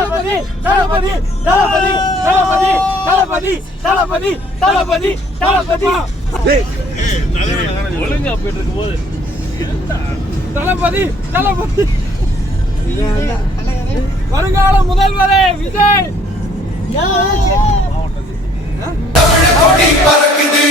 தளபதி தளபதி தளபதி தளபதி தளபதி தளபதி தளபதி தளபதி ஒழுங்கா போயிட்டு இருக்கும் போது தளபதி தளபதி வருங்கால முதல்வரே விஜய். தமிழ் கொடி பறக்குது.